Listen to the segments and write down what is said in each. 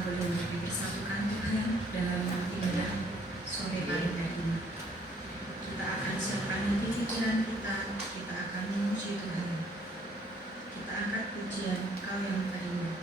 boleh dipersatukan Tuhan dalam ibadah sore hari ini. Kita akan siapkan hati pikiran kita akan memuji Tuhan. Kita angkat pujian Kau yang terindah.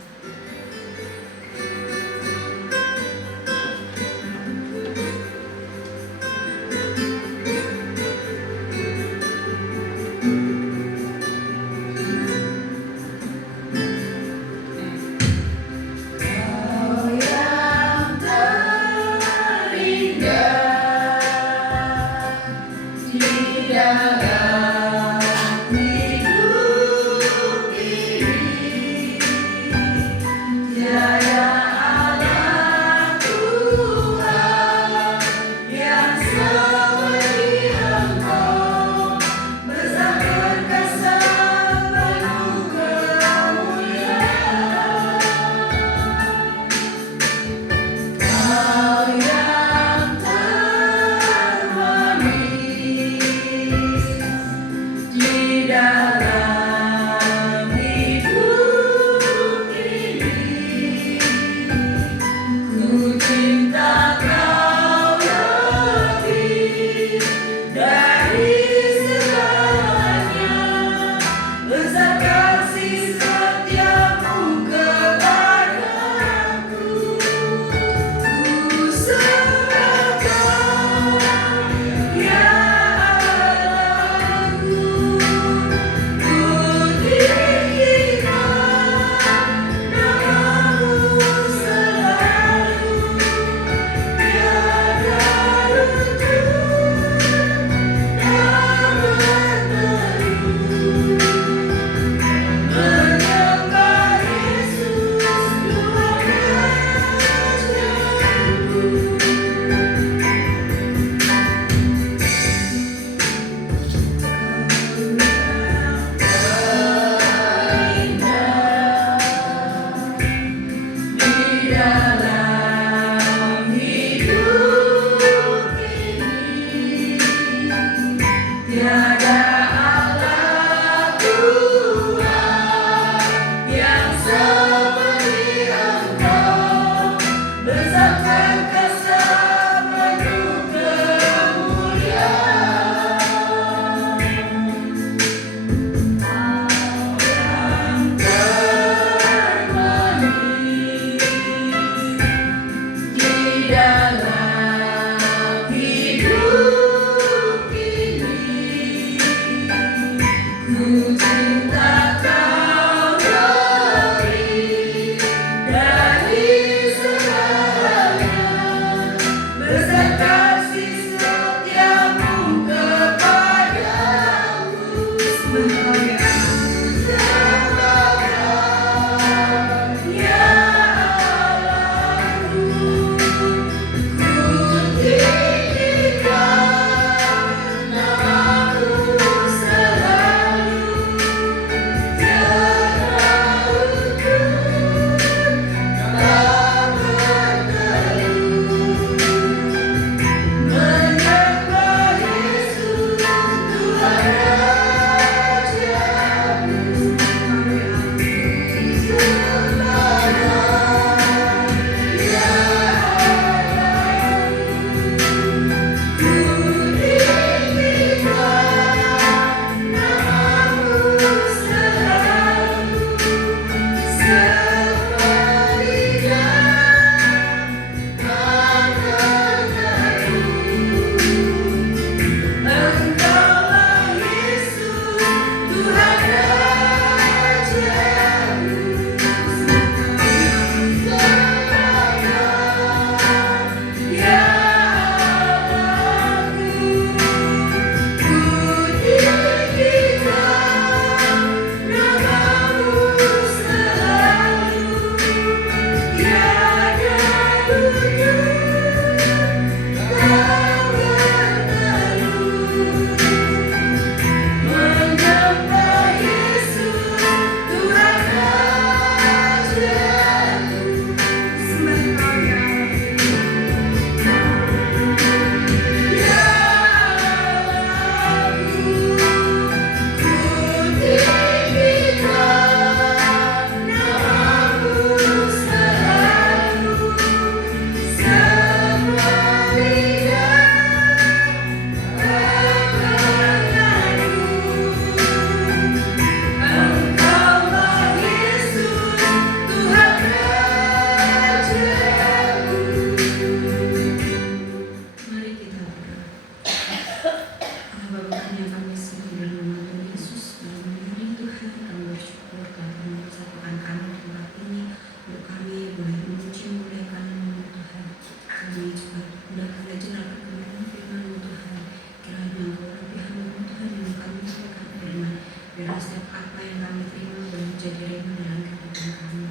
apa yang kami terima boleh menjadi rema dalam kehidupan kami.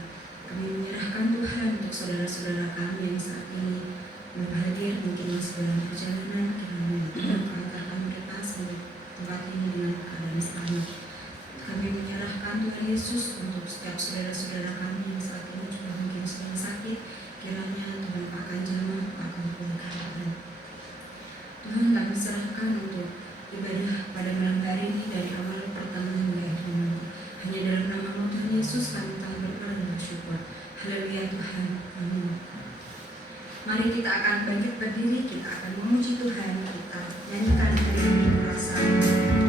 Kami menyerahkan Tuhan untuk saudara-saudara kami yang saat ini belum hadir, mungkin masih dalam perjalanan, kiranya Tuhan antarkan mereka sampai tempat ini dengan keadaan selamat. Kami menyerahkan Tuhan Yesus untuk setiap saudara-saudara kami yang saat ini juga mungkin sedang sakit, kiranya Tuhan akan jamah, akan pulihkan Tuhan. Tuhan kami serahkan untuk ibadah pada malam hari ini dari awal pertama hingga akhir. Hanya dalam nama Tuhan Yesus kami telah berdoa dan bersyukur. Haleluya Tuhan. Amin. Mari kita akan bangkit berdiri, kita akan memuji Tuhan, kita nyanyikan hari ini perasaan. Yesus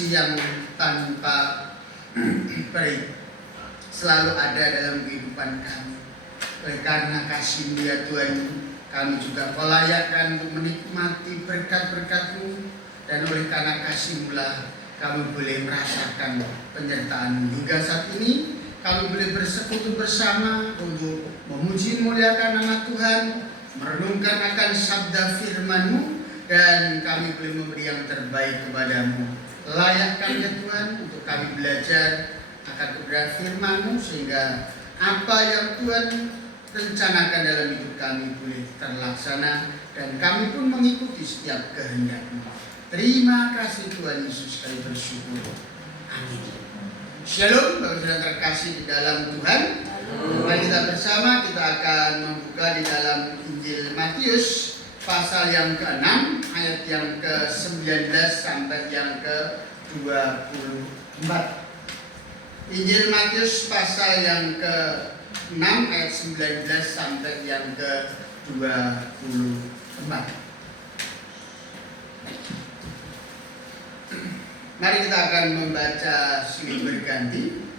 kasih yang tanpa peri selalu ada dalam kehidupan kami. Oleh karena kasih-Mu ya Tuhan, kami juga Kau layakkan untuk menikmati berkat-berkat-Mu, dan oleh karena kasih-Mu lah kami boleh merasakan penyertaan-Mu. Hingga saat ini kami boleh bersekutu bersama untuk memuji muliakan nama Tuhan, merenungkan akan sabda firman-Mu, dan kami boleh memberi yang terbaik kepada-Mu. Layakkan ya Tuhan untuk kami belajar akan kebenaran firman-Mu, sehingga apa yang Tuhan rencanakan dalam hidup kami boleh terlaksana, dan kami pun mengikuti setiap kehendak-Mu. Terima kasih Tuhan Yesus, kami bersyukur. Amin. Shalom, Bapak Saudara terkasih di dalam Tuhan. Mari kita bersama, kita akan membuka di dalam Injil Matius pasal yang ke-6 ayat yang ke-19 sampai yang ke-24. Injil Matius pasal yang ke-6 ayat 19 sampai yang ke-24. Mari kita akan membaca silih berganti.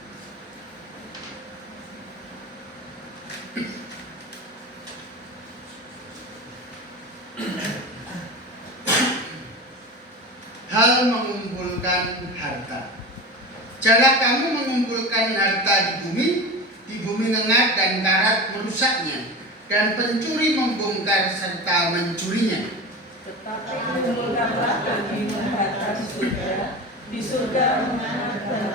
Hal mengumpulkan harta. Janganlah kamu mengumpulkan harta di bumi nengat dan karat merusaknya, dan pencuri membongkar serta mencurinya. Tetapi kumpulkanlah bagimu harta di surga menganak dan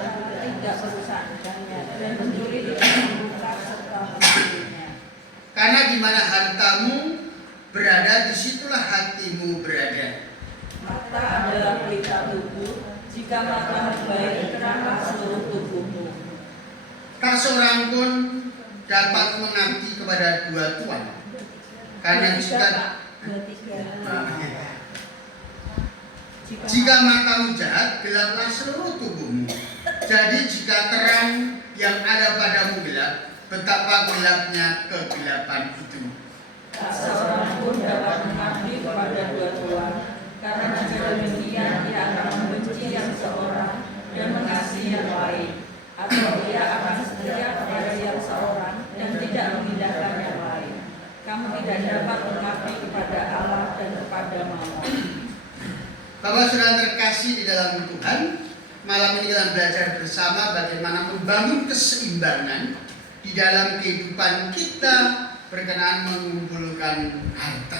tidak merusakkannya, dan pencuri tidak membongkar serta mencurinya. Karena di mana hartamu berada, disitulah hatimu berada. Mata adalah pelita tubuh. Jika matamu baik, teranglah seluruh tubuhmu. Tak seorang pun dapat mengabdi kepada dua tuan. Karena jika matamu jahat, gelaplah seluruh tubuhmu. Jadi jika terang yang ada padamu gelap, betapa gelapnya kegelapan itu. Tak seorang pun dapat mengabdi kepada dua tuan, karena jika demikian ia akan membenci yang seorang dan mengasihi yang lain, atau ia akan setia kepada yang seorang dan tidak mengindahkan yang lain. Kamu tidak dapat mengabdi kepada Allah dan kepada Mammon. Bapak Saudara terkasih di dalam Tuhan, malam ini kita belajar bersama bagaimana membangun keseimbangan di dalam kehidupan kita berkenaan mengumpulkan harta.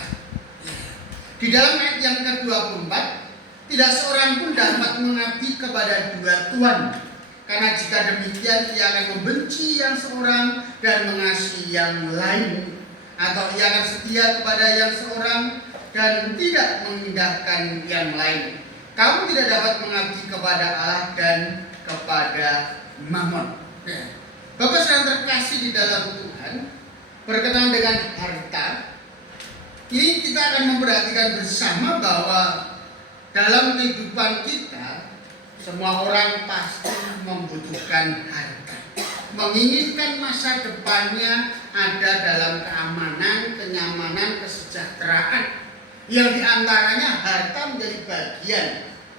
Di dalam ayat yang ke-24, tidak seorang pun dapat mengabdi kepada dua tuan, karena jika demikian ia akan membenci yang seorang dan mengasihi yang lain, atau ia akan setia kepada yang seorang dan tidak mengindahkan yang lain. Kamu tidak dapat mengabdi kepada Allah dan kepada Mammon. Bapak Saudara terkasih di dalam Tuhan, berkenaan dengan harta, ini kita akan memperhatikan bersama bahwa dalam kehidupan kita, semua orang pasti membutuhkan harta, menginginkan masa depannya ada dalam keamanan, kenyamanan, kesejahteraan, yang diantaranya harta menjadi bagian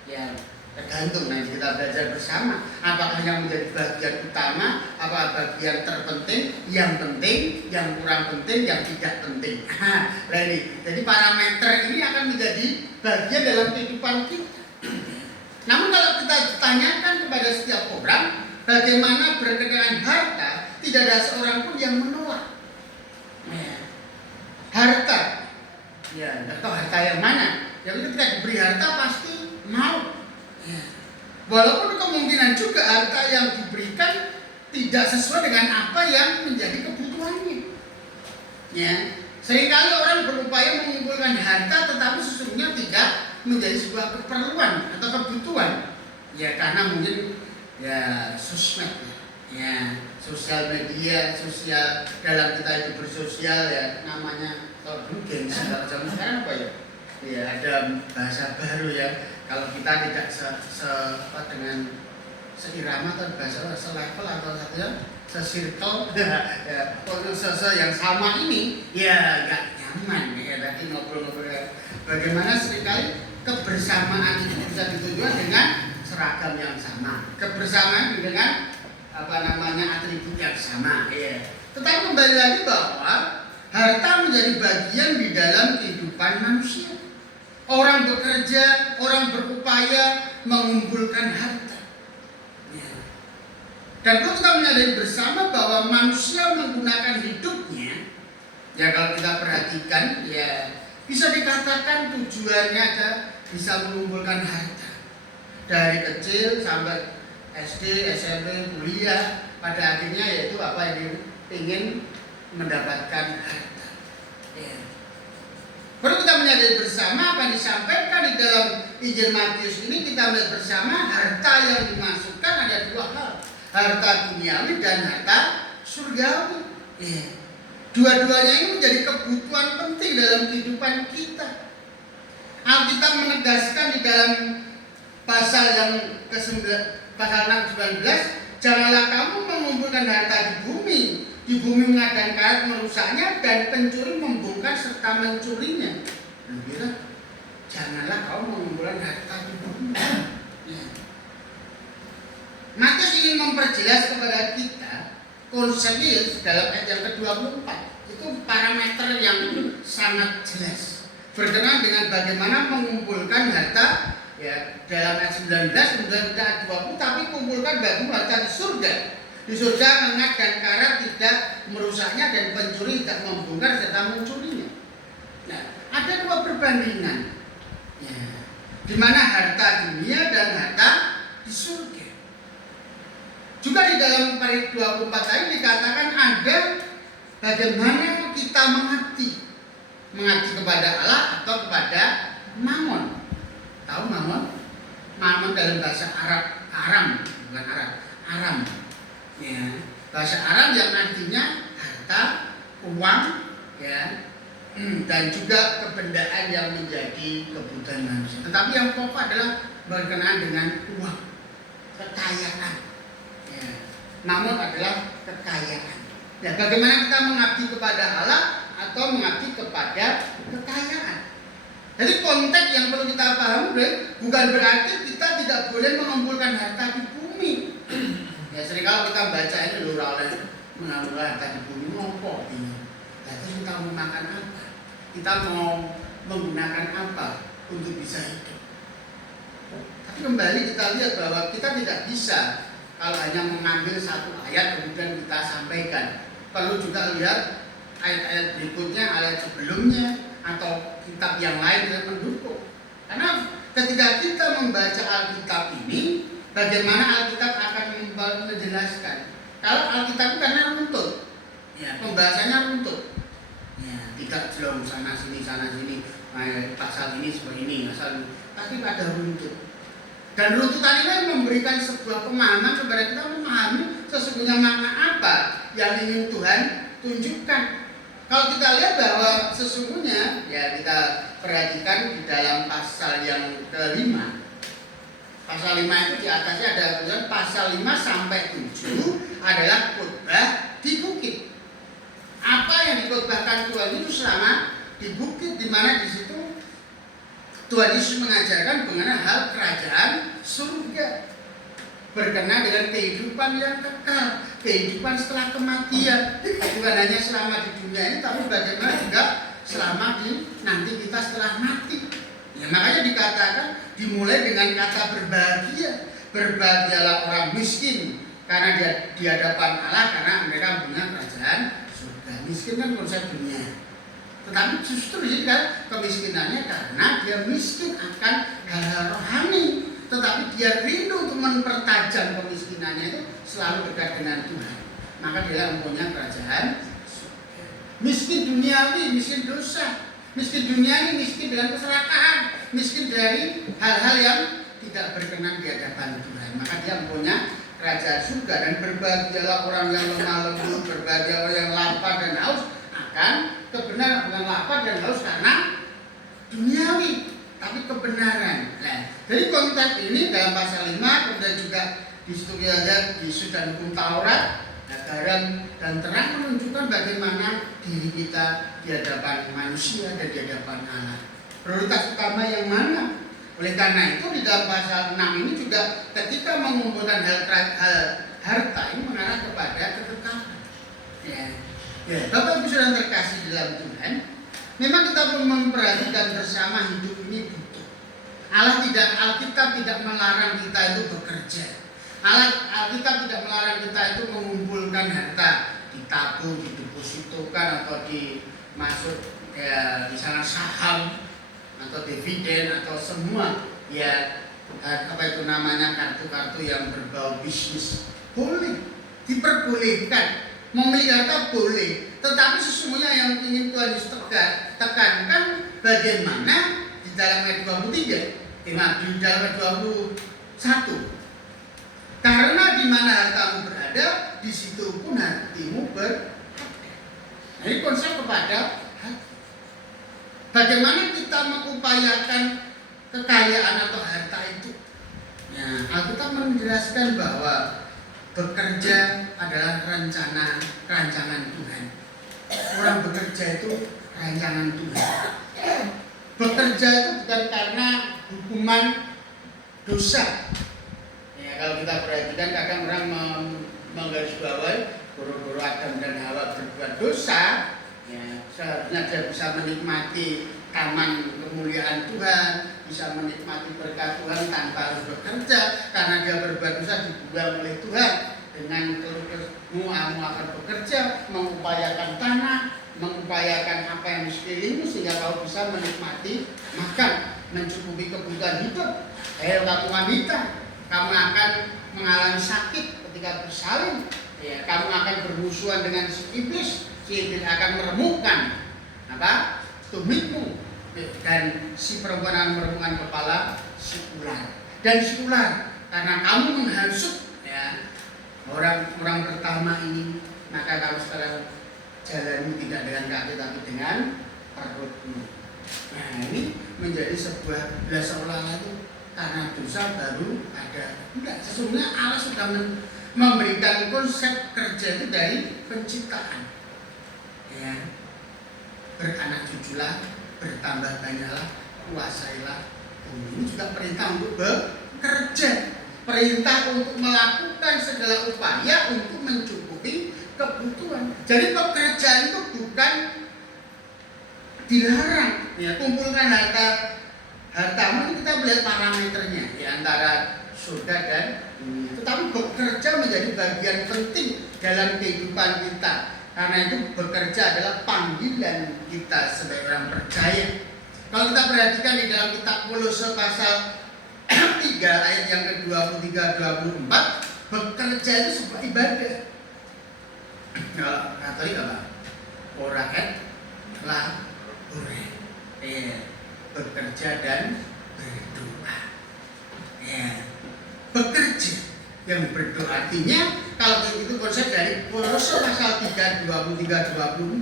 yang tergantung. Nanti kita belajar bersama apakah yang menjadi bagian utama, apa bagian terpenting, yang kurang penting, yang tidak penting. Nah ini, jadi parameter ini akan menjadi bagian dalam kehidupan kita. Namun kalau kita tanyakan kepada setiap orang bagaimana berkenaan harta, tidak ada seorang pun yang menolak. Harta, ya, atau harta yang mana? Yang ketika diberi harta pasti mau. Walaupun kemungkinan juga harta yang diberikan tidak sesuai dengan apa yang menjadi kebutuhannya. Ya, seringkali orang berupaya mengumpulkan harta, tetapi sesungguhnya tidak menjadi sebuah keperluan atau kebutuhan. Ya, karena mungkin ya sosmed, ya sosial media, sosial dalam kita itu bersosial ya namanya kalau dulu gengsi, kalau zaman sekarang apa ya? Ya ada bahasa baru ya. Kalau kita tidak dengan seirama atau bahasa selevel atau satunya sesirkel ya, yang sama ini ya nggak nyaman ya. Tadi ngobrol-ngobrol bagaimana seringkali kebersamaan itu bisa ditunjukkan dengan seragam yang sama, kebersamaan dengan atribut yang sama. Tetapi kembali lagi bahwa harta menjadi bagian di dalam kehidupan manusia. Orang bekerja, orang berupaya mengumpulkan harta. Dan kalau kita menyadari bersama bahwa manusia menggunakan hidupnya, ya kalau kita perhatikan, ya bisa dikatakan tujuannya ada bisa mengumpulkan harta. Dari kecil sampai SD, SMP, kuliah, pada akhirnya yaitu apa yang ingin mendapatkan harta. Perlu kita menyadari bersama apa yang disampaikan di dalam Injil Matius ini. Kita melihat bersama harta yang dimasukkan ada dua hal, harta duniawi dan harta surgawi. Dua-duanya ini menjadi kebutuhan penting dalam kehidupan kita. Alkitab menegaskan di dalam pasal yang ke-19, janganlah kamu mengumpulkan harta di bumi mengadakan karat merusaknya dan pencuri membongkar serta mencurinya. Janganlah kamu mengumpulkan harta di bumi. Matius ingin memperjelas kepada kita konsepnya dalam ayat yang ke-24. Itu parameter yang sangat jelas berkenaan dengan bagaimana mengumpulkan harta. Ya, dalam ayat 19 kemudian ayat 20, tapi kumpulkan bagimu harta di surga. Di surga mengat dan karat tidak merusaknya dan pencuri tidak membongkar serta mencurinya. Nah, ada dua perbandingan. Ya, di mana harta dunia dan harta di surga. Juga di dalam ayat 24 tadi dikatakan ada bagaimana kita mengabdi kepada Allah atau kepada Mammon. Tahu Mammon? Mammon dalam bahasa Arab, Aram, bukan Arab, Aram. Ya, bahasa Arab yang artinya harta, uang, ya, dan juga kebendaan yang menjadi kebutuhan manusia. Tetapi yang pokok adalah berkenaan dengan uang, kekayaan. Ya, Mammon adalah kekayaan. Ya, bagaimana kita mengabdi kepada Allah atau mengabdi kepada kekayaan? Jadi konteks yang perlu kita pahami bukan berarti kita tidak boleh mengumpulkan harta di bumi. Ya, seringkali kita baca ini loh oleh mengumpulkan harta di bumi ngopo ini. Terus kita mau makan apa? Kita mau menggunakan apa untuk bisa hidup? Tapi kembali kita lihat bahwa kita tidak bisa kalau hanya mengambil satu ayat kemudian kita sampaikan. Perlu juga lihat ayat-ayat berikutnya, ayat sebelumnya, atau kitab yang lain yang mendukung. Karena ketika kita membaca Alkitab ini, bagaimana Alkitab akan menjelaskan. Kalau Alkitab itu karena runtut, ya, pembahasannya runtut, ya, tidak jelong sana sini, pasal ini seperti ini, pasal ini, tapi pada runtut. Dan runtutan ini memberikan sebuah pemahaman kepada kita memahami sesungguhnya makna apa yang ingin Tuhan tunjukkan. Kalau kita lihat bahwa sesungguhnya, ya kita perhatikan di dalam pasal yang ke-5. Pasal 5 itu di atasnya ada tulisan pasal 5 sampai 7 adalah khotbah di bukit. Apa yang dikhotbahkan Tuhan itu selama di bukit, di mana di situ Tuhan Yesus mengajarkan mengenai hal kerajaan surga, berkenaan dengan kehidupan yang kekal, kehidupan setelah kematian. Bukan hanya selama di dunia ini, tapi bagaimana juga selama nanti kita setelah mati. Ya, makanya dikatakan dimulai dengan kata berbahagia. Berbahagialah orang miskin karena dia di hadapan Allah, karena mereka punya kerajaan surga. Miskin kan konsep dunia. Tetapi justru di sini kan kemiskinannya karena dia miskin akan hal-hal rohani. Tetapi dia rindu untuk mempertajam kemiskinannya itu selalu dekat dengan Tuhan. Maka dia mempunyai kerajaan surga. Miskin duniawi, miskin dosa. Miskin duniawi, miskin dengan keserakahan. Miskin dari hal-hal yang tidak berkenan di hadapan Tuhan. Maka dia mempunyai kerajaan surga. Dan berbahagialah orang yang lemah lembut, berbahagialah orang yang lapar dan haus akan kebenaran. Bukan lapar dan haus karena duniawi, tapi kebenaran. Nah, dari konteks ini dalam pasal 5, kemudian juga di situ kita lihat di sudah hukum Taurat, garam dan terang menunjukkan bagaimana diri kita di hadapan manusia dan di hadapan Allah. Prioritas utama yang mana? Oleh karena itu di dalam pasal 6 ini juga ketika mengumpulkan harta ini mengarah kepada kekekalan. Ya, Bapak Ibu Saudara terkasih dalam Tuhan, memang kita perlu memperhatikan bersama hidup ini butuh. Alkitab tidak melarang kita itu bekerja. Alkitab tidak melarang kita itu mengumpulkan harta, ditabung, didepositokan atau dimasuk misalnya saham atau dividen atau semua kartu-kartu yang berbau bisnis. Boleh, diperbolehkan. Memiliki harta boleh, tetapi sesungguhnya yang ingin Tuhan Yesus tekankan bagaimana di dalam ayat 23, di dalam ayat 21. Karena di mana hartamu berada, di situ pun hatimu berada. Nah, ini konsep kepada hati. Bagaimana kita mengupayakan kekayaan atau harta itu? Nah, Alkitab menjelaskan bahwa bekerja adalah rancangan Tuhan. Orang bekerja itu rancangan Tuhan. Bekerja itu bukan karena hukuman dosa. Ya, kalau kita perhatikan kadang orang menggarisbawahi boro-boro Adam dan Hawa berbuat dosa, ya, seharusnya dia bisa menikmati taman kemuliaan Tuhan, bisa menikmati berkat Tuhan tanpa harus bekerja, karena dia berbuat dosa dibuang oleh Tuhan. Dengan keluhmu akan bekerja, mengupayakan tanah, mengupayakan apa yang di sekelilingmu sehingga kau bisa menikmati makan, mencukupi kebutuhan hidup. Kamu wanita, kamu akan mengalami sakit ketika bersalin. Ya, kamu akan bermusuhan dengan si iblis akan meremukkan tumitmu, dan si perempuan akan meremukkan kepala si ular. Dan si ular, karena kamu menghasut orang pertama ini, maka kamu sekarang jalanmu tidak dengan kaki tapi dengan perutmu. Nah, ini menjadi sebuah seolah-olah itu karena dosa baru ada. Enggak, sesungguhnya Allah sudah memberikan konsep kerja itu dari penciptaan. Ya, beranak cuculah, bertambah banyaklah, kuasailah bumi. Ini juga perintah untuk bekerja. Perintah untuk melakukan segala upaya untuk mencukupi kebutuhan. Jadi pekerjaan itu bukan dilarang. Ya, kumpulkan hartamu, kita melihat parameternya di antara surga dan dunia. Tetapi bekerja menjadi bagian penting dalam kehidupan kita. Karena itu bekerja adalah panggilan kita sebagai orang percaya. Kalau kita perhatikan di dalam kitab Kolose pasal 3 ayat yang ke-23-24, bekerja itu sebuah ibadah. Kalau Katolik apa? Ora et labore. Bekerja dan berdoa. Bekerja yang berdoa, artinya kalau itu konsep dari Kolose pasal 3 23-24,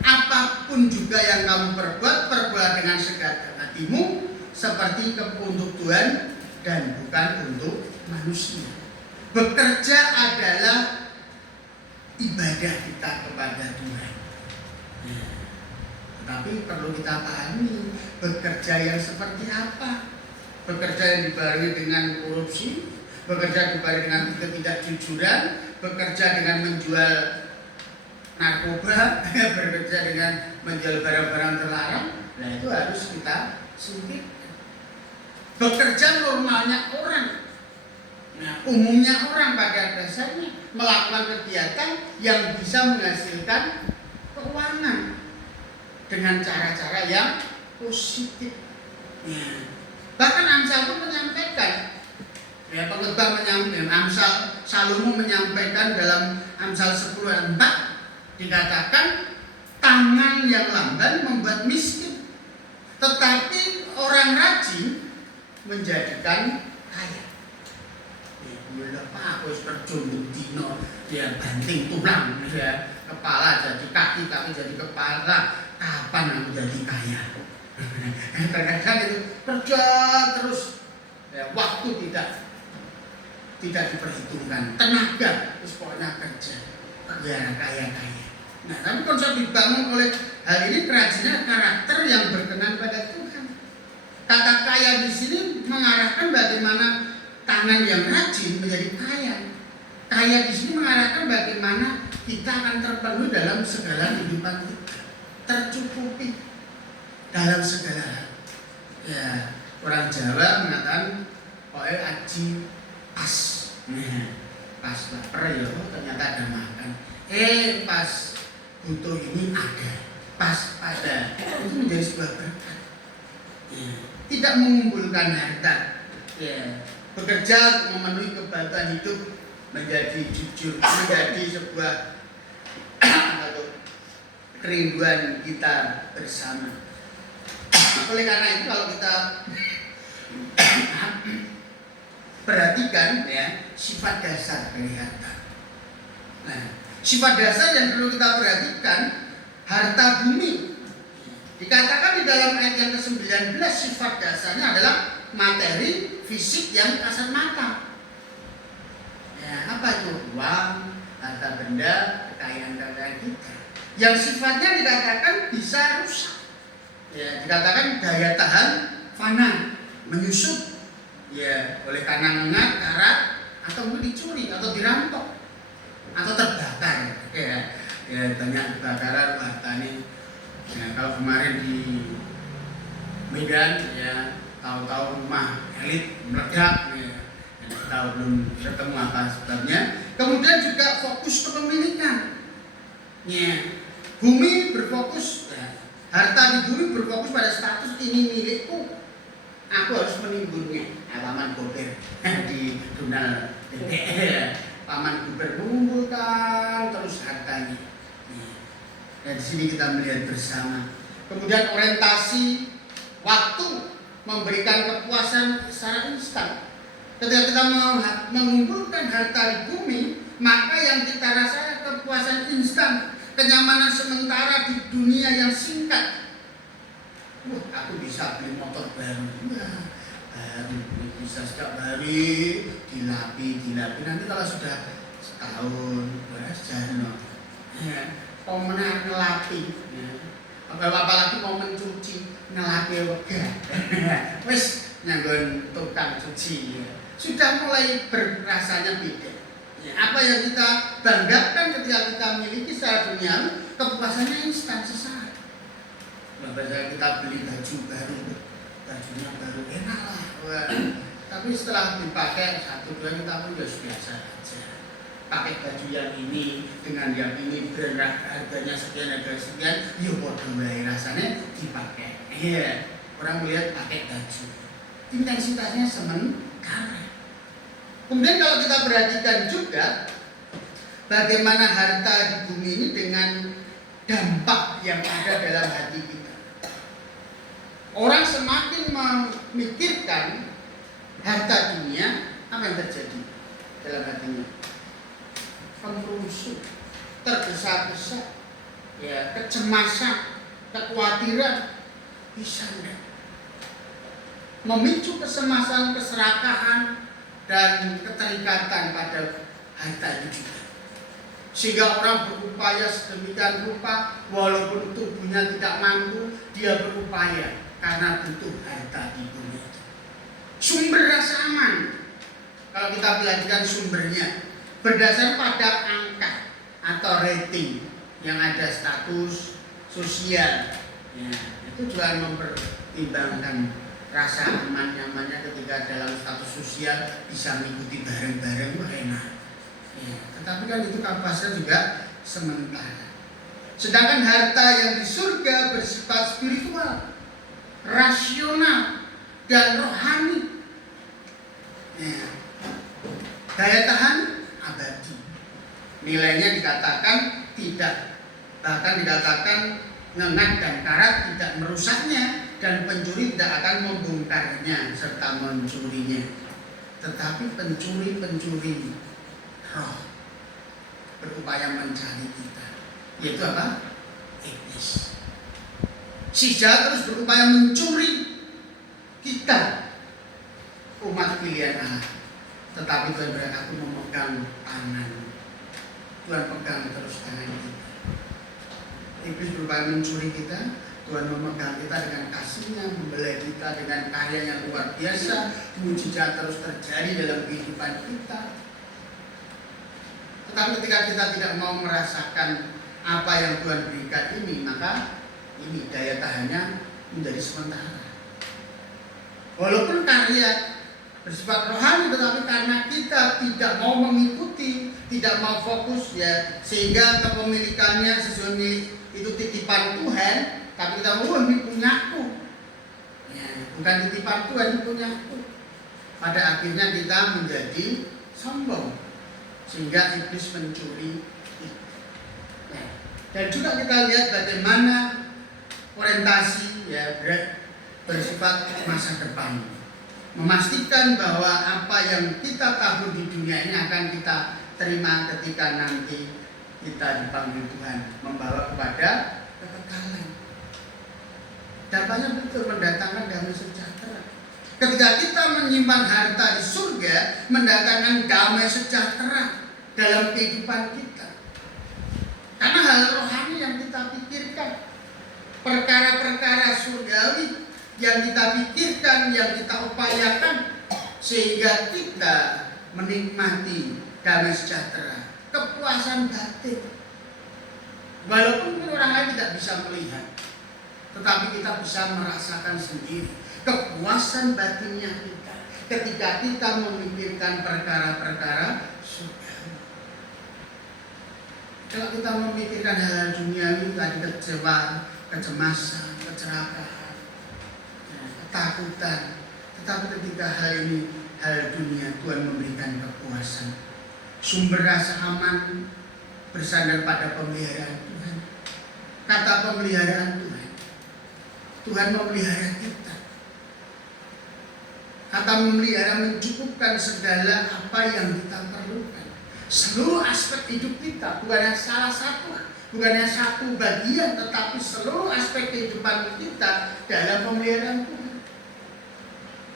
apapun juga yang kamu perbuat dengan segenap hatimu seperti untuk Tuhan dan bukan untuk manusia. Bekerja adalah ibadah kita kepada Tuhan. Tapi perlu kita pahami, bekerja yang seperti apa? Bekerja yang dibarengi dengan korupsi, bekerja dibarengi dengan ketidakjujuran, bekerja dengan menjual narkoba, bekerja dengan menjual barang-barang terlarang. Nah, itu harus kita singkirkan. Bekerja normalnya orang, umumnya orang pada dasarnya melakukan kegiatan yang bisa menghasilkan keuangan dengan cara-cara yang positif. Bahkan Amsal pun menyampaikan, pengkhotbah menyampaikan, Salomo menyampaikan dalam Amsal 10:4, dikatakan tangan yang lamban membuat miskin, tetapi orang rajin menjadikan kaya. Aku terjun dino, banting tulang, kepala jadi kaki, kaki jadi kepala. Kapan aku jadi kaya? Kadang-kadang itu kerja terus, waktu tidak diperhitungkan, tenaga terus pokoknya kerja, kaya. Nah, tapi konsep dibangun oleh hal ini kerajinan karakter yang berkenan pada Tuhan. Kata kaya di sini mengarahkan bagaimana tangan yang rajin menjadi kaya. Kaya di sini mengarahkan bagaimana kita akan terpenuhi dalam segala kehidupan kita, tercukupi dalam segala hal. Ya, orang Jawa mengatakan aji pas. Pas lapar ya, ternyata ada makan. Pas butuh ini ada, pas ada. Itu menjadi sebuah berkat. Ya, tidak mengumpulkan harta. Ya, bekerja untuk memenuhi kebutuhan hidup menjadi jujur, menjadi sebuah kerinduan kita bersama. Oleh karena itu kalau kita perhatikan ya sifat dasar dari harta. Nah, sifat dasar yang perlu kita perhatikan harta bumi. Dikatakan di dalam ayat yang ke-19 sifat dasarnya adalah materi fisik yang kasat mata. Ya, apa itu? Uang, harta benda, kekayaan kita. Yang sifatnya dikatakan bisa rusak. Ya, dikatakan daya tahan fana, menyusup. Ya, oleh karena mengat, karat, atau dicuri, atau dirampok, atau terbakar. Ya, banyak kebakaran harta ini. Ya, kalau kemarin di Medan, ya tahu-tahu rumah elit meledak, ya, tahu belum ketemu apa sebabnya. Kemudian juga fokus kepemilikan. Ya, bumi berfokus, ya, harta di bumi berfokus pada status ini milikku. Aku harus menimbunnya. Paman Gober di Donald DPR, Paman Gober mengumpulkan terus hartanya. Dan di sini kita melihat bersama. Kemudian orientasi waktu memberikan kepuasan secara instan. Ketika kita mengumpulkan harta di bumi, maka yang kita rasakan kepuasan instan, kenyamanan sementara di dunia yang singkat. Aku bisa beli motor baru. Bisa sejak baru dilapi. Nanti kalau sudah setahun, pemenang ngelapi, apalagi mau mencuci ngelapi wega, wes nyanggon tukang cuci, sudah mulai berasanya beda. Apa yang kita banggakan ketika kita miliki secara duniawi, kepuasannya instan sesaat. Bahwa kita beli baju baru, bajunya baru enak lah, tapi setelah dipakai 1-2 kita pun sudah biasa aja. Pakai baju yang ini dengan yang ini brand harganya sekian, harga sekian, ya bodoh bae rasanya dipakai. Iya, orang melihat pakai baju, intensitasnya sementara. Kemudian kalau kita perhatikan juga bagaimana harta di bumi ini dengan dampak yang ada dalam hati kita. Orang semakin memikirkan harta dunia, apa yang terjadi dalam hatinya? Kemerusuh, tergesa-gesa, ya, kecemasan, kekhawatiran, bisa enggak? Memicu kesemasan, keserakahan, dan keterikatan pada harta itu juga. Sehingga orang berupaya sedemikian rupa, walaupun tubuhnya tidak mampu, dia berupaya karena butuh harta di dunia itu. Sumber rasa aman, kalau kita perhatikan sumbernya, berdasar pada angka atau rating yang ada status sosial, ya, itu juga mempertimbangkan rasa aman nyamannya ketika dalam status sosial bisa mengikuti bareng-bareng enak. Ya, tetapi kan itu kapasitasnya juga sementara. Sedangkan harta yang di surga bersifat spiritual, rasional, dan rohani. Ya. Daya tahan abadi. Nilainya dikatakan tidak, bahkan dikatakan ngengat dan karat tidak merusaknya, dan pencuri tidak akan membongkarnya serta mencurinya. Tetapi pencuri-pencuri roh berupaya mencari kita, yaitu apa? Iblis. Si jahat terus berupaya mencuri kita, umat pilihan Allah. Tetapi Tuhan berkata, aku memegang tangan. Tuhan pegang terus tangan kita. Iblis berupaya mencuri kita, Tuhan memegang kita dengan kasih-Nya, membelai kita dengan karya yang luar biasa, mujizat terus terjadi dalam kehidupan kita. Tetapi ketika kita tidak mau merasakan apa yang Tuhan berikan ini, maka ini daya tahannya menjadi sementara. Walaupun karya bersifat rohani, tetapi karena kita tidak mau mengikuti, tidak mau fokus ya, sehingga kepemilikannya sesuai milik itu titipan Tuhan, tapi kita mau ini punyaku. Ya, bukan titipan Tuhan, ini punyaku. Pada akhirnya kita menjadi sombong, sehingga iblis mencuri. Ya. Dan juga kita lihat bagaimana orientasi ya bersifat masa depan, memastikan bahwa apa yang kita tabur di dunia ini akan kita terima ketika nanti kita dipanggil Tuhan, membawa kepada kekekalan. Dampaknya betul mendatangkan damai sejahtera. Ketika kita menyimpan harta di surga, mendatangkan damai sejahtera dalam kehidupan kita. Karena hal rohani yang kita pikirkan, perkara-perkara surgawi yang kita pikirkan, yang kita upayakan, sehingga kita menikmati damai sejahtera, kepuasan batin. Walaupun orang lain tidak bisa melihat, tetapi kita bisa merasakan sendiri kepuasan batinnya kita ketika kita memikirkan perkara-perkara surgawi. Kalau kita memikirkan hal-hal duniawi, tadi kecewaan, kecemasan, kecelakaan, ketakutan, tetapi ketika hal ini hal dunia, Tuhan memberikan kepuasan, sumber rasa aman bersandar pada pemeliharaan Tuhan. Kata pemeliharaan Tuhan, Tuhan memelihara kita. Kata memelihara mencukupkan segala apa yang kita perlukan. Seluruh aspek hidup kita, bukan salah satu, bukannya satu bagian, tetapi seluruh aspek kehidupan kita dalam pemeliharaan Tuhan.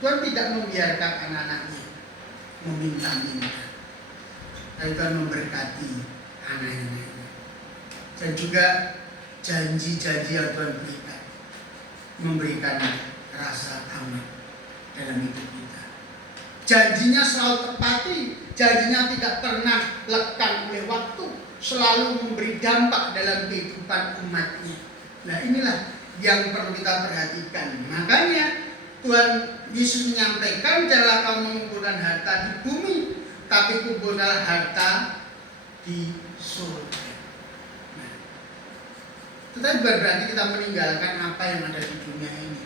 Tuhan tidak membiarkan anak-anaknya meminta-minta, tapi Tuhan memberkati anak-anaknya. Dan juga janji-janji yang Tuhan berikan, memberikan rasa aman dalam hidup kita. Janjinya selalu tepati, janjinya tidak pernah lekang oleh waktu, selalu memberi dampak dalam kehidupan umatnya. Nah, inilah yang perlu kita perhatikan. Makanya Tuhan Yesus menyampaikan, janganlah kamu mengumpulkan harta di bumi, tapi kumpulkanlah harta di surga. Nah, tetapi berarti kita meninggalkan apa yang ada di dunia ini.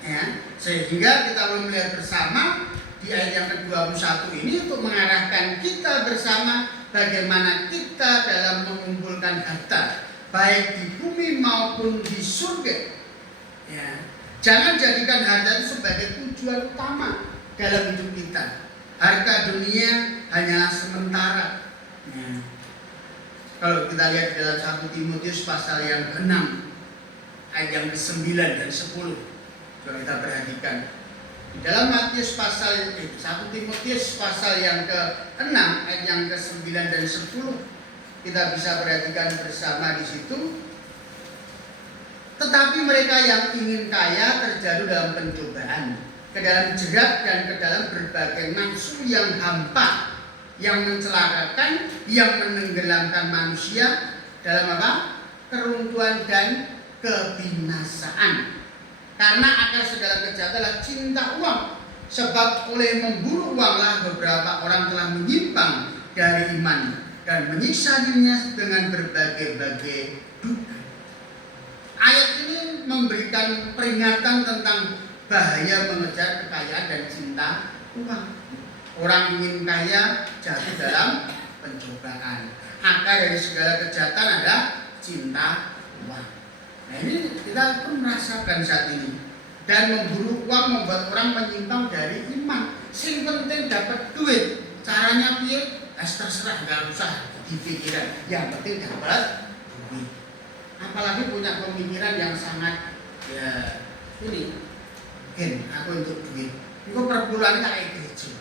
Ya, sehingga kita melihat bersama di ayat yang ke-21 ini untuk mengarahkan kita bersama bagaimana kita dalam mengumpulkan harta baik di bumi maupun di surga. Ya, jangan jadikan harta itu sebagai tujuan utama dalam hidup kita. Harta dunia hanyalah sementara. Ya. Kalau kita lihat dalam 1 Timotius pasal yang ke-6 ayat yang ke-9 dan 10. Coba kita perhatikan di dalam Matius pasal 1 Timotius pasal yang ke-6 ayat yang ke-9 dan 10, kita bisa perhatikan bersama di situ. Tetapi mereka yang ingin kaya terjatuh dalam pencobaan, ke dalam jerat dan ke dalam berbagai nafsu yang hampa, yang mencelakakan, yang menenggelamkan manusia dalam apa? Keruntuhan dan kebinasaan. Karena akar segala kejahatan adalah cinta uang. Sebab oleh memburu uanglah beberapa orang telah menyimpang dari iman dan menyiksa dirinya dengan berbagai-bagai duka. Ayat ini memberikan peringatan tentang bahaya mengejar kekayaan dan cinta uang. Orang ingin kaya jatuh dalam pencobaan. Akar dari segala kejahatan adalah cinta uang. Nah, ini kita pun merasakan saat ini. Dan memburu uang membuat orang menyimpang dari iman. Sing penting dapat duit. Caranya piye? Terserah, nggak usah dipikiran. Yang penting dapat duit. Apalagi punya pemikiran yang sangat ya ini, mungkin aku untuk duit. Itu per bulan kayak gereja.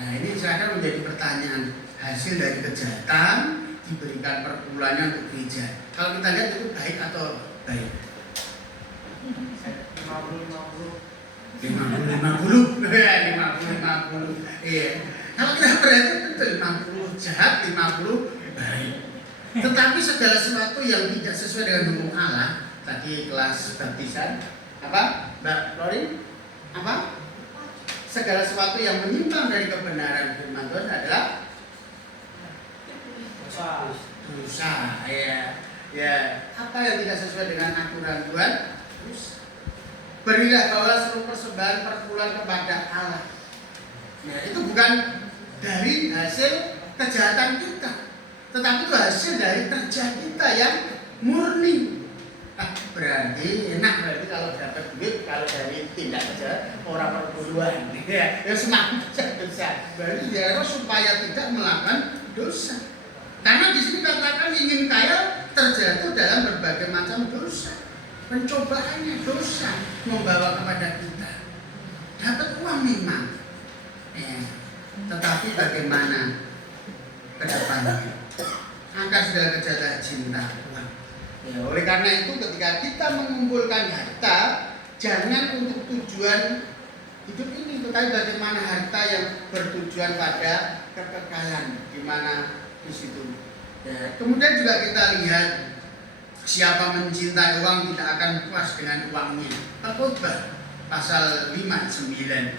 Nah, ini silakan menjadi pertanyaan. Hasil dari kejahatan diberikan per bulannya untuk gereja. Kalau kita lihat itu baik atau baik? 50-50. Iya. Kalau kita perhatikan tentu 50 jahat, 50 baik. Tetapi segala sesuatu yang tidak sesuai dengan hukum Allah, tadi kelas baptisan, apa? Mbak Lorin? Apa? Segala sesuatu yang menyimpang dari kebenaran firman Tuhan adalah dosa. Ya. Apa yang tidak sesuai dengan aturan Tuhan? Dosa. Berilah bahwa seluruh persembahan perpuluhan kepada Allah. Ya, itu bukan dari hasil kejahatan kita, tetapi itu hasil dari kerja kita yang murni. Berarti enak berarti kalau dapat duit kalau dari tindak kejahatan orang perpuluhan. Ya semakin dosa. Berarti dia harus supaya tidak melakukan dosa. Karena di sini katakan ingin kaya terjatuh dalam berbagai macam dosa. Pencobaannya dosa membawa kepada kita dapat uang memang, tetapi bagaimana ke depannya akan segala kejahatan cinta uang. Ya, oleh karena itu ketika kita mengumpulkan harta, jangan untuk tujuan hidup ini, tetapi bagaimana harta yang bertujuan pada kekekalan, di mana di situ. Ya, kemudian juga kita lihat siapa mencintai uang tidak akan puas dengan uangnya. Al-Khotbah pasal 5:9.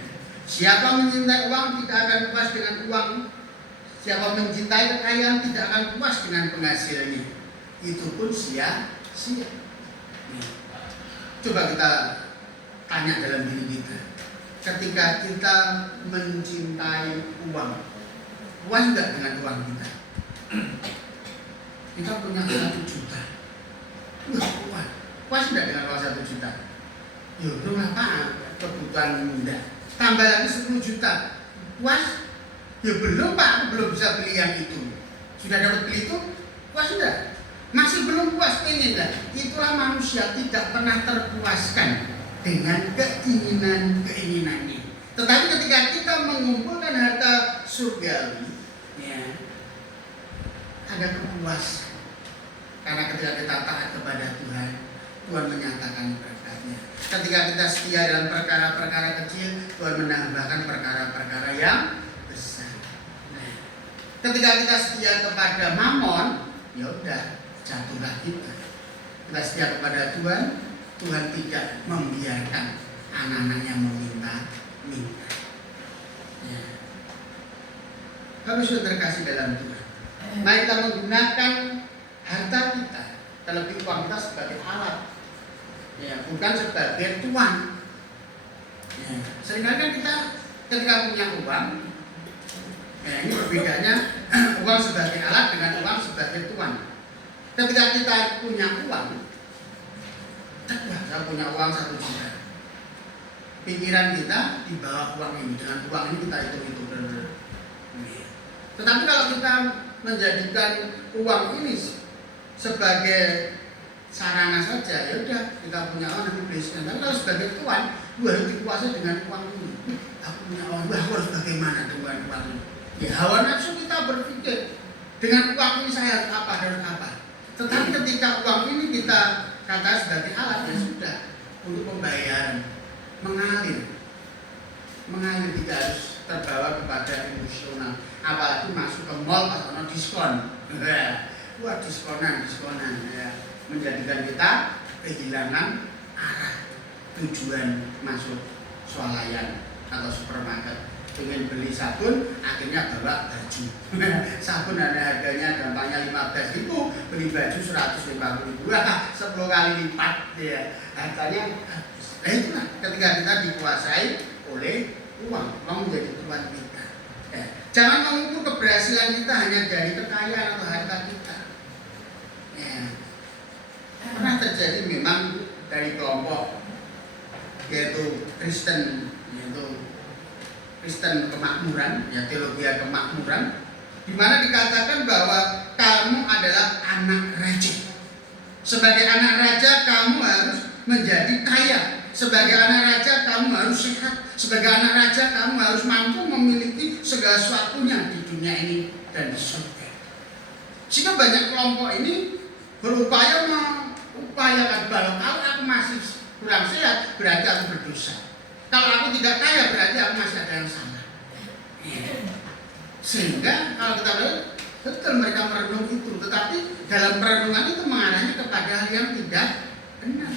Siapa mencintai uang tidak akan puas dengan uang. Siapa mencintai kekayaan tidak akan puas dengan penghasilnya. Itu pun sia-sia. Coba kita tanya dalam diri kita. Ketika kita mencintai uang, puas enggak dengan uang kita? Kita punya 1 juta. Puas tidak dengan uang 1 juta? Ya belum apa kebutuhan muda. Tambah lagi 10 juta. Puas? Ya belum Pak, aku belum bisa beli yang itu. Sudah dapat beli itu? Puas sudah? Masih belum puas, pengen lah. Itulah manusia tidak pernah terpuaskan dengan keinginannya. Tetapi ketika kita mengumpulkan harta surgawi, ya, ada kepuasan. Karena ketika kita taat kepada Tuhan, Tuhan menyatakan berkatnya. Ketika kita setia dalam perkara-perkara kecil, Tuhan menambahkan perkara-perkara yang besar. Nah, ketika kita setia kepada Mamon, ya udah jatuhlah kita. Kita setia kepada Tuhan, Tuhan tidak membiarkan anak-anaknya meminta. Ya. Kami sudah terkasih dalam Tuhan. Mari kita menggunakan harta kita, terlebih uang kita sebagai alat, ya, bukan sebagai tuan. Ya, seringkali kan kita ketika punya uang, ya, ini perbedaannya uang sebagai alat dengan uang sebagai tuan. Ketika kita punya uang, saya punya uang 1 juta. Pikiran kita di bawah uang ini, dengan uang ini kita hitung-hitung. Tetapi kalau kita menjadikan uang ini sebagai sarana saja, ya udah kita punya uang nanti beli. Tapi kalau sebagai tuan, lu harus dikuasai dengan uang ini. Aku punya uang, aku harus bagaimana dengan uang ini? Ya hawa nafsu kita berpikir dengan uang ini saya harus apa, harus apa. Tetapi ketika uang ini kita kata sebagai alat, ya sudah untuk pembayaran mengalir tidak harus terbawa kepada emosional. Apalagi masuk ke mall pas ono diskon. Wah diskonan ya, menjadikan kita kehilangan arah tujuan masuk swalayan atau supermarket. Pengen beli sabun, akhirnya bawa baju. Sabun ada harganya gampangnya 15.000, beli baju 150.000, 10 kali lipat ya. Harganya nah itulah ketika kita dikuasai oleh uang menjadi tuan kita. Ya. Jangan mengukur keberhasilan kita hanya dari kekayaan atau harta kita. Ya. Pernah terjadi memang dari kelompok yaitu Kristen kemakmuran, ya teologi kemakmuran, di mana dikatakan bahwa kamu adalah anak raja. Sebagai anak raja kamu harus menjadi kaya. Sebagai anak raja kamu harus sehat. Sebagai anak raja kamu harus mampu memiliki segala sesuatunya di dunia ini dan di surga. Sehingga banyak kelompok ini berupaya mengupayakan bahwa kalau aku masih kurang sehat berarti aku berdosa. Kalau aku tidak kaya berarti aku masih ada yang salah. Sehingga kalau kita lihat betul mereka merenung itu, tetapi dalam perenungan itu mengarahnya kepada hal yang tidak benar.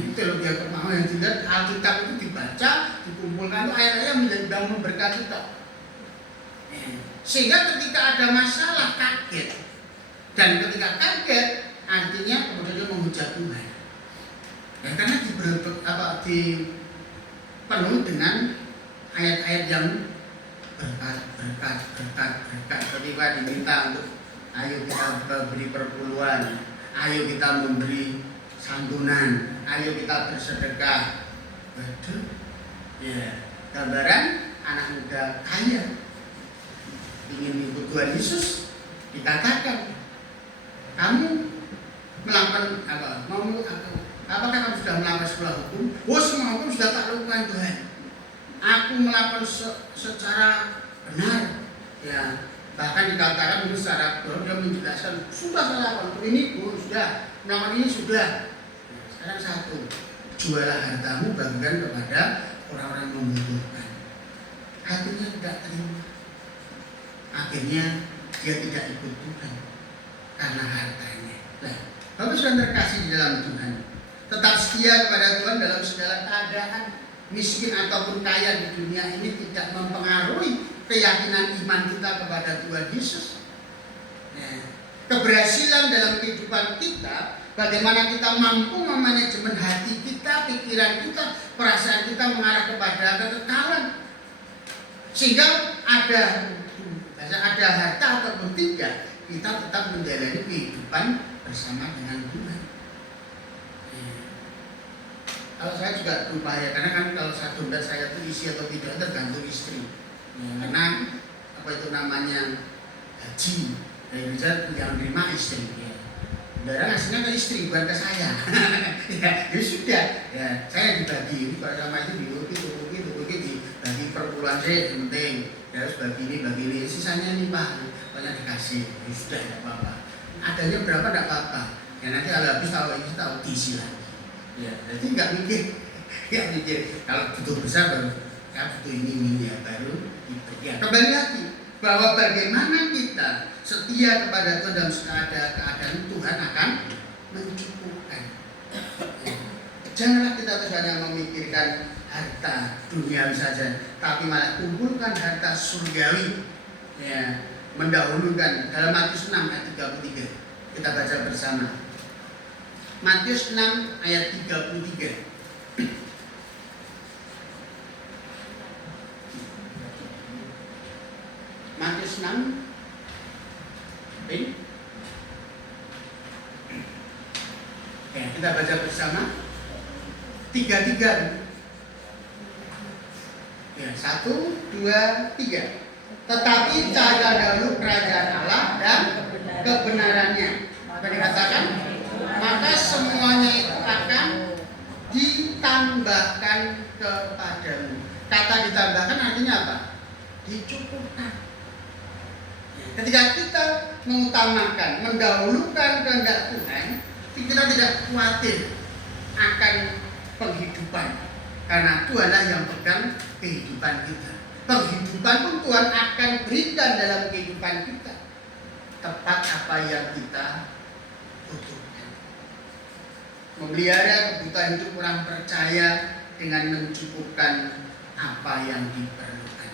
Itu loh dia mau yang tidak Alkitab itu dibaca, dikumpulkan itu ayat-ayat yang menjadi bangun berkat kita. Sehingga ketika ada masalah kaget, dan ketika kaget artinya kemudian dia menghujat Tuhan. Ya, karena dipenuhi dengan ayat-ayat yang berkat. Ketika diminta untuk ayo kita beri perpuluhan, ayo kita memberi santunan, ayo kita bersedekah. Waduh, ya gambaran anak muda kaya ingin ikut Tuhan Yesus, dikatakan kamu melakukan apa? Apakah kamu sudah melakukan sebuah hukum? Oh, semua hukum sudah tak lakukan Tuhan. Aku melakukan secara benar. Ya, bahkan dikatakan itu secara dia menjelaskan sudah saya lakukan ini pun sudah, melakukan ini sudah. Nah, sekarang satu, jualah hartamu bagikan kepada orang-orang yang membutuhkan. Hatinya tidak terima. Akhirnya dia tidak ikut Tuhan karena hartanya. Nah, Bapak sudah terkasih di dalam Tuhan, tetap setia kepada Tuhan dalam segala keadaan. Miskin ataupun kaya di dunia ini tidak mempengaruhi keyakinan iman kita kepada Tuhan Yesus. Nah, keberhasilan dalam kehidupan kita, bagaimana kita mampu memanajemen hati kita, pikiran kita, perasaan kita mengarah kepada kekekalan, sehingga ada harta ataupun tidak, kita tetap menjalani kehidupan bersama dengan Tuhan. Kalau saya juga berupaya, karena kan kalau satu dompet saya itu isi atau tidak tergantung istri. Karena apa itu namanya gaji dari kerja yang menerima istri. Saudara ngasihnya ke istri bukan ke saya. Ya sudah, ya saya dibagi. Kalau sama itu dibagi dibagi perpuluhan saya penting. Ya harus bagi ini, sisanya ini Pak, banyak dikasih. Ya sudah, tidak apa-apa. Adanya berapa tidak apa-apa. Ya nanti kalau habis tahu diisi lagi. Ya, jadi nggak mikir. Kalau butuh besar baru, ya butuh ini ya baru diberi. Ya, kembali lagi bahwa bagaimana kita setia kepada Tuhan dalam keadaan Tuhan akan mencukupkan. Ya. Janganlah kita terus hanya memikirkan harta duniawi saja, tapi malah kumpulkan harta surgawi. Ya, mendahulukan dalam Matius 6 ayat 33. Kita baca bersama. Matius 6 ayat 33. Matius 6. Ya, kita baca bersama. 33. Ya, 1, 2, 3. Tetapi carilah dahulu kerajaan Allah dan kebenarannya. Apa dikatakan? Maka semuanya itu akan ditambahkan kepadamu. Kata ditambahkan artinya apa? Dicukupkan. Ketika kita mengutamakan, mendahulukan kehendak Tuhan, kita tidak khawatir akan penghidupan, karena Tuhanlah yang pegang kehidupan kita. Penghidupan pun Tuhan akan berikan dalam kehidupan kita, tepat apa yang kita butuhkan. Memelihara kebutuhan hidup orang percaya dengan mencukupkan apa yang diperlukan.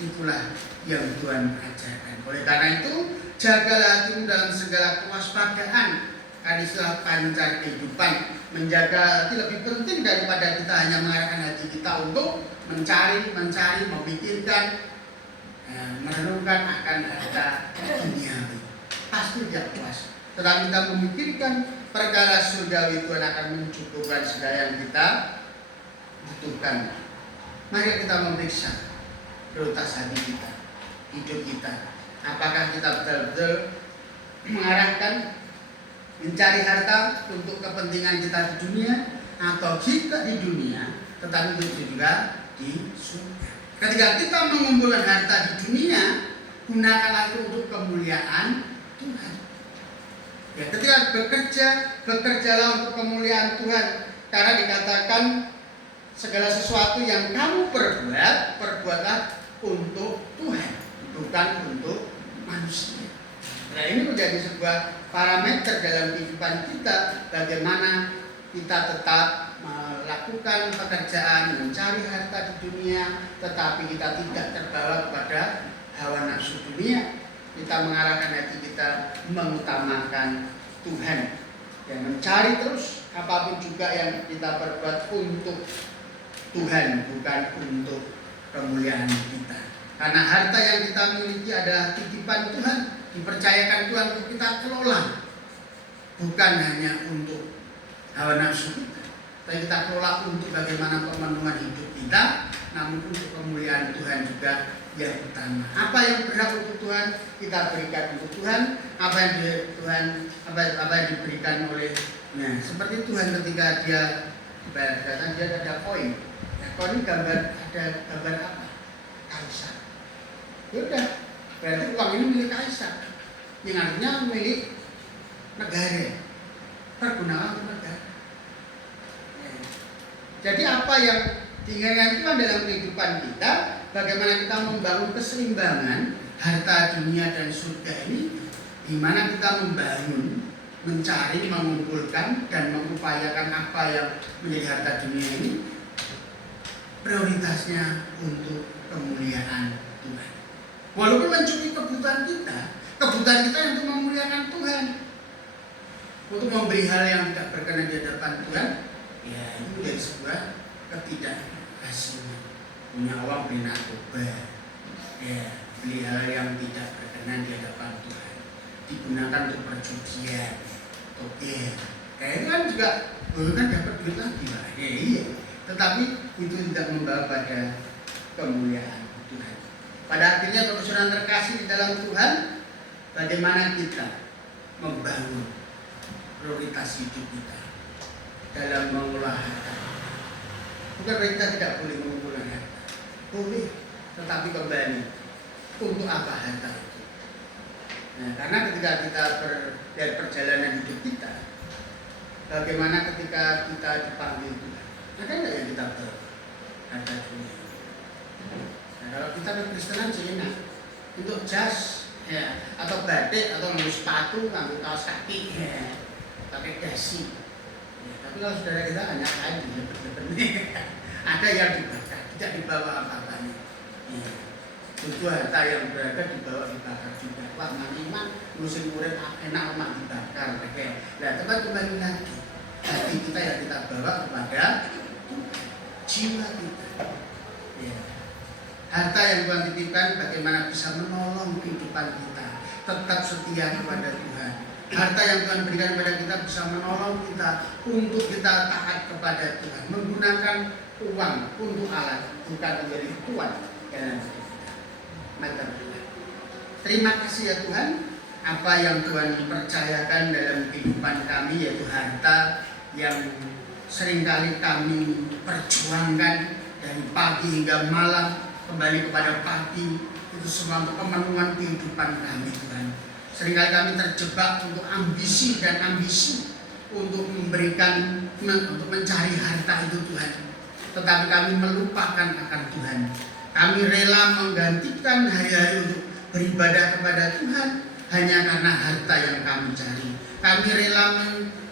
Itulah yang Tuhan ajarkan. Oleh karena itu, jagalah hatimu dalam segala kewaspadaan. Karena istilah pancar kehidupan, menjaga hati lebih penting daripada kita hanya mengarahkan hati kita untuk mencari, memikirkan, merenungkan akan harta duniawi. Pasti tidak puas. Tetapi kita memikirkan perkara surgawi, Tuhan akan mencukupkan segala yang kita butuhkan. Mari kita memeriksa prioritas hati kita, hidup kita. Apakah kita betul-betul mengarahkan mencari harta untuk kepentingan kita di dunia, atau kita di dunia tetapi juga di surga. Ketika kita mengumpulkan harta di dunia, gunakanlah itu untuk kemuliaan Tuhan. Ya, ketika bekerjalah untuk kemuliaan Tuhan. Karena dikatakan segala sesuatu yang kamu perbuatlah untuk Tuhan, bukan untuk manusia. Nah, ini menjadi sebuah parameter dalam kehidupan kita, bagaimana kita tetap melakukan pekerjaan, mencari harta di dunia, tetapi kita tidak terbawa kepada hawa nafsu dunia. Kita mengarahkan hati kita mengutamakan Tuhan, yang mencari terus apapun juga yang kita perbuat untuk Tuhan, bukan untuk kemuliaan kita. Karena harta yang kita miliki adalah titipan Tuhan, dipercayakan Tuhan untuk kita kelola, bukan hanya untuk hawa nafsu kita, tapi kita kelola untuk bagaimana pemenuhan hidup kita, namun untuk kemuliaan Tuhan juga yang utama. Apa yang berhak untuk Tuhan kita berikan untuk Tuhan, apa yang diberikan olehnya. Seperti Tuhan ketika dia datang, dia ada koin. Nah, koin ini ada gambar apa? Kaisar. Sudah, berarti uang ini milik kaisar. Yang artinya milik negara. Pergunakan untuk negara. Jadi apa yang diinginkan Tuhan dalam kehidupan kita, bagaimana kita membangun keseimbangan harta dunia dan surga ini, di mana kita membangun, mencari, mengumpulkan dan mengupayakan apa yang menjadi harta dunia ini, prioritasnya untuk kemuliaan Tuhan. Walaupun mencukupi kebutuhan kita untuk memuliakan Tuhan, untuk memberi hal yang tidak berkenan di hadapan Tuhan, ya itu menjadi sebuah ketidakasihan. Punya uang beli narkoba, ya beli hal yang tidak berkenan di hadapan Tuhan, digunakan untuk perjudian, oke, kayak itu kan juga kan dapat duit lagi lah, ya, iya. Tetapi itu tidak membawa pada kemuliaan Tuhan. Pada akhirnya saudara terkasih di dalam Tuhan, bagaimana kita membangun prioritas hidup kita dalam mengelola harta. Bukan berarti kita tidak boleh mengumpulkan harta, boleh, tetapi kembali untuk apa harta itu? Nah, karena ketika kita dari perjalanan hidup kita, bagaimana ketika kita dipanggil Tuhan, ada nggak yang kita bawa harta dunia? Nah, kalau kita berkristenan sih enak, untuk jas, ya, atau batik, atau ngurus sepatu, ngambil kaos kaki, ya, pakai dasi. Ya, tapi kalau saudara kita hanya kain ada yang dibakar, tidak dibawa apa-apanya. Ya. Itu harta yang berada dibawa dibakar juga. Wah, maniman musim murid enak mak dibakar. Oke. Nah, teman kembali lagi, hati kita yang kita bawa kepada jiwa kita. Ya. Harta yang Tuhan titipkan, bagaimana bisa menolong kehidupan kita, tetap setia kepada Tuhan. Harta yang Tuhan berikan kepada kita bisa menolong kita untuk kita taat kepada Tuhan, menggunakan uang untuk alat, bukan menjadi tuan dalam hidup kita. Maka terima kasih ya Tuhan, apa yang Tuhan percayakan dalam kehidupan kami, yaitu harta yang seringkali kami perjuangkan dari pagi hingga malam, kembali kepada pagi, itu semua untuk pemenuhan kehidupan kami Tuhan. Seringkali kami terjebak untuk ambisi untuk memberikan, untuk mencari harta itu Tuhan. Tetapi kami melupakan akan Tuhan. Kami rela menggantikan hari-hari untuk beribadah kepada Tuhan hanya karena harta yang kami cari. Kami rela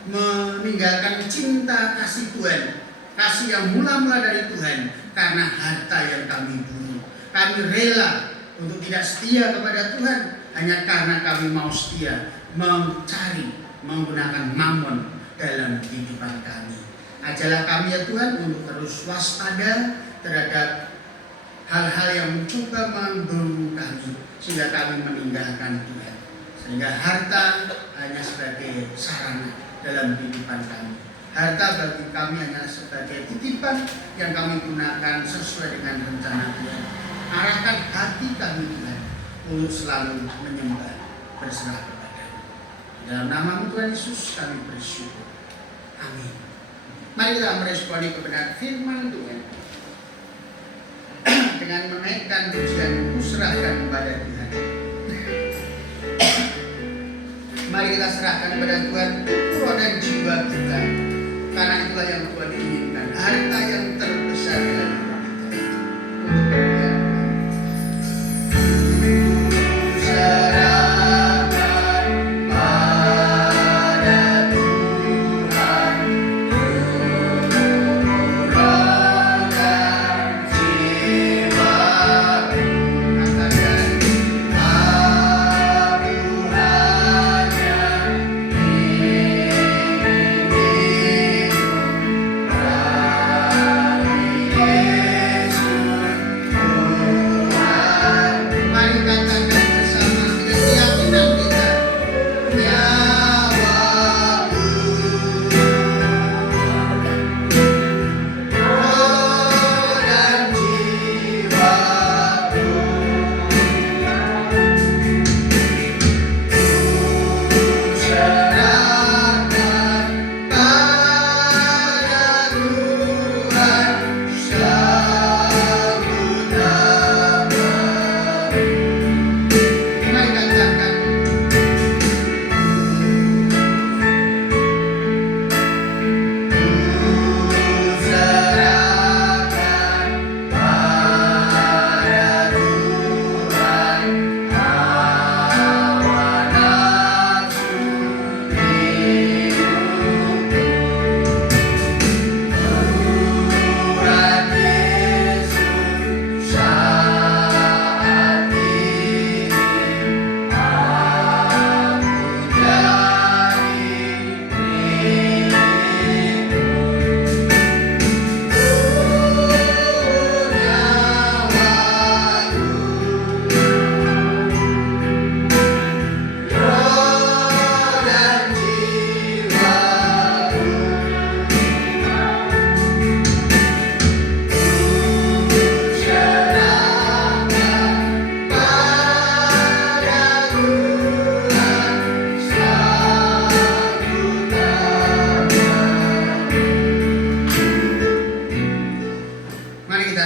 meninggalkan cinta kasih Tuhan, kasih yang mula-mula dari Tuhan, karena harta yang kami buru. Kami rela untuk tidak setia kepada Tuhan hanya karena kami mau setia mencari, menggunakan mamon dalam kehidupan kami. Ajalah kami ya Tuhan untuk terus waspada terhadap hal-hal yang mencoba membelenggu kami, sehingga kami meninggalkan Tuhan. Sehingga harta hanya sebagai sarana dalam kehidupan kami. Harta bagi kami hanya sebagai titipan yang kami gunakan sesuai dengan rencana Tuhan. Arahkan hati kami Tuhan untuk selalu menyembah, berserah kepada-Mu. Dalam nama Tuhan Yesus kami bersyukur. Amin. Mari kita meresponi kebenaran firman Tuhan dengan menaikkan pujian, kuserahkan kepada Tuhan. Mari kita serahkan kepada Tuhan roh dan jiwa kita. Karena itulah yang Tuhan inginkan, harta yang terbesar dalam hidup kita untuk kemuliaan.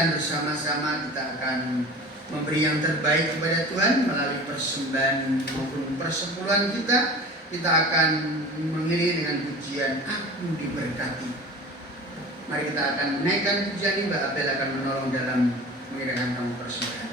Bersama-sama kita akan memberi yang terbaik kepada Tuhan melalui persembahan maupun persepuluhan kita. Kita akan mengiringi dengan pujian Aku Diberkati. Mari kita akan menaikkan pujian ini. Mbak Abel akan menolong dalam mengiringkan tamu persembahan.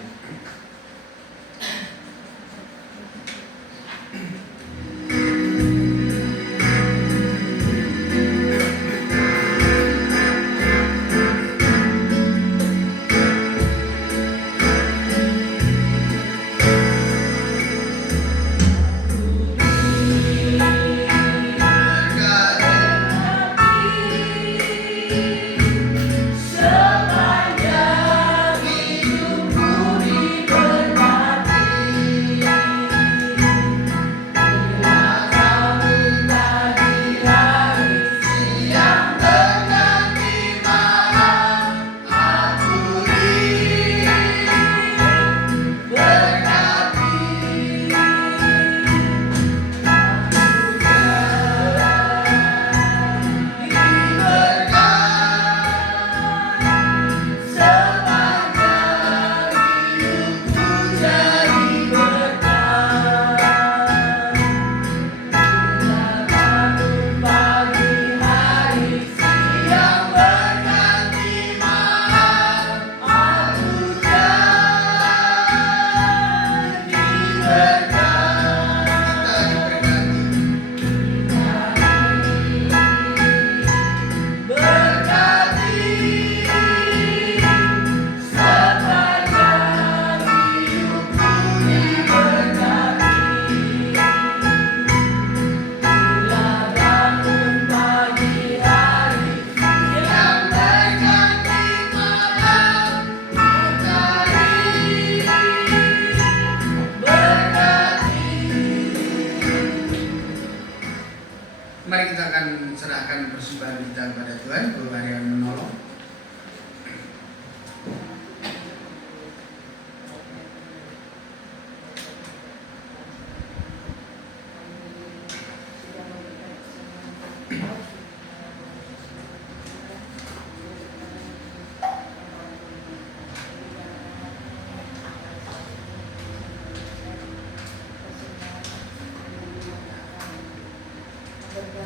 Mari kita akan serahkan persembahan kita kepada Tuhan, Tuhan yang menolong.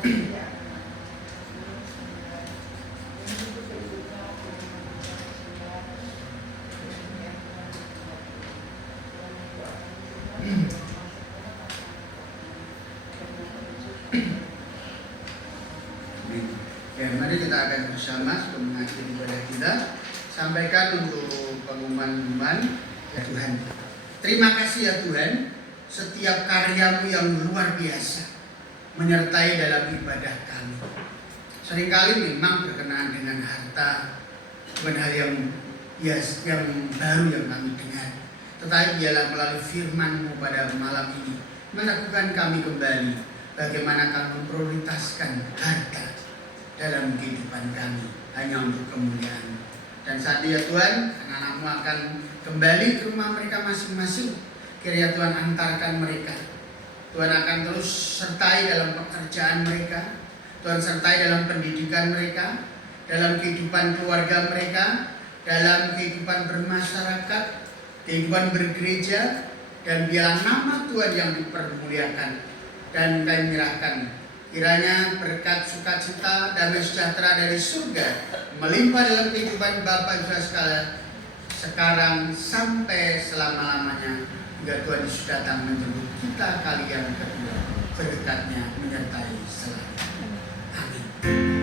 Ya, mari kita akan bersama sebelum mengakhiri ibadah kita sampaikan untuk pengumuman ya Tuhan. Terima kasih ya Tuhan, setiap karyamu yang luar biasa menyertai dalam ibadah kami. Seringkali memang berkenaan dengan harta, bukan hal yang baru yang kami dengar. Tetapi biarlah melalui firman-Mu pada malam ini meneguhkan kami kembali bagaimana kami memprioritaskan harta dalam kehidupan kami hanya untuk kemuliaan. Dan saat ya Tuhan, anak-anak-Mu akan kembali ke rumah mereka masing-masing. Kiranya Tuhan antarkan mereka. Tuhan akan terus sertai dalam pekerjaan mereka. Tuhan sertai dalam pendidikan mereka, dalam kehidupan keluarga mereka, dalam kehidupan bermasyarakat, kehidupan bergereja, dan biarlah nama Tuhan yang dipermuliakan. Dan kami menyerahkan kiranya berkat sukacita damai sejahtera dari surga melimpah dalam kehidupan Bapak Ibu sekalian sekarang sampai selama-lamanya hingga Tuhan Yesus datang menjemput kita kali yang kedua. Berkatnya menyertai selalu. Amin.